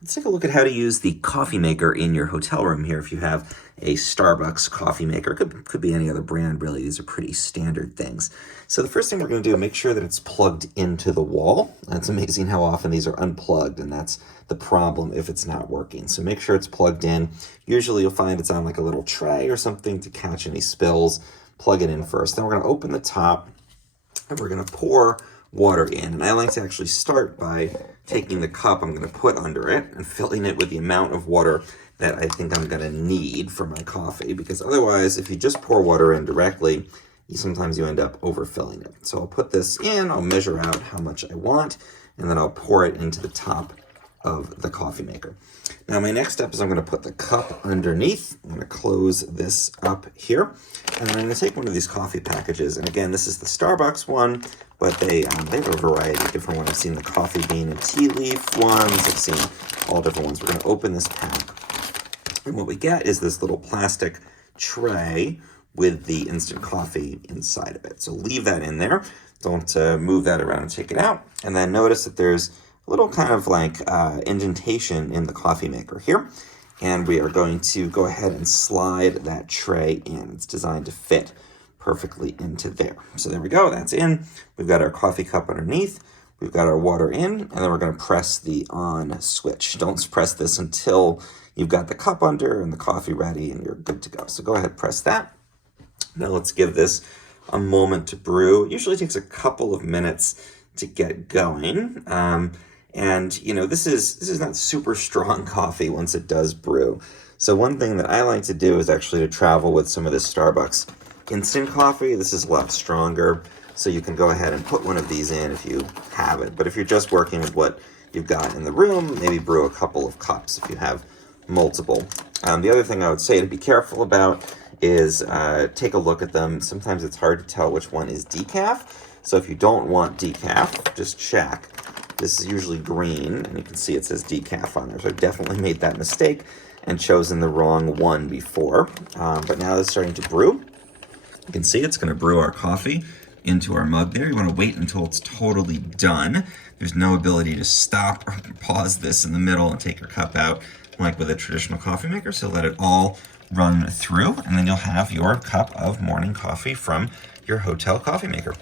Let's take a look at how to use the coffee maker in your hotel room here. If you have a Starbucks coffee maker, could be any other brand really. These are pretty standard things. So the first thing we're going to do is make sure that it's plugged into the wall. It's amazing how often these are unplugged, and that's the problem if it's not working. So make sure it's plugged in. Usually you'll find it's on like a little tray or something to catch any spills. Plug it in first. Then we're going to open the top and we're going to pour water in. And I like to actually start by taking the cup I'm going to put under it and filling it with the amount of water that I think I'm going to need for my coffee, because otherwise if you just pour water in directly, sometimes you end up overfilling it. So I'll put this in, I'll measure out how much I want, and then I'll pour it into the top of the coffee maker. Now my next step is I'm going to put the cup underneath. I'm going to close this up here, and I'm going to take one of these coffee packages. And again, this is the Starbucks one, but they have a variety of different ones. I've seen the coffee bean and tea leaf ones. I've seen all different ones. We're going to open this pack, and what we get is this little plastic tray with the instant coffee inside of it. So leave that in there. Don't move that around and take it out. And then notice that there's a little kind of like indentation in the coffee maker here. And we are going to go ahead and slide that tray in. It's designed to fit perfectly into there. So there we go, that's in. We've got our coffee cup underneath. We've got our water in, and then we're going to press the on switch. Don't press this until you've got the cup under and the coffee ready and you're good to go. So go ahead, press that. Now let's give this a moment to brew. It usually takes a couple of minutes to get going. And you know, this is not super strong coffee once it does brew. So one thing that I like to do is actually to travel with some of this Starbucks instant coffee. This is a lot stronger, so you can go ahead and put one of these in if you have it. But if you're just working with what you've got in the room, maybe brew a couple of cups if you have multiple. The other thing I would say to be careful about is take a look at them. Sometimes it's hard to tell which one is decaf. So if you don't want decaf, just check. This is usually green, and you can see it says decaf on there. So I definitely made that mistake and chosen the wrong one before. But now it's starting to brew. You can see it's going to brew our coffee into our mug there. You want to wait until it's totally done. There's no ability to stop or pause this in the middle and take your cup out like with a traditional coffee maker. So let it all run through, and then you'll have your cup of morning coffee from your hotel coffee maker.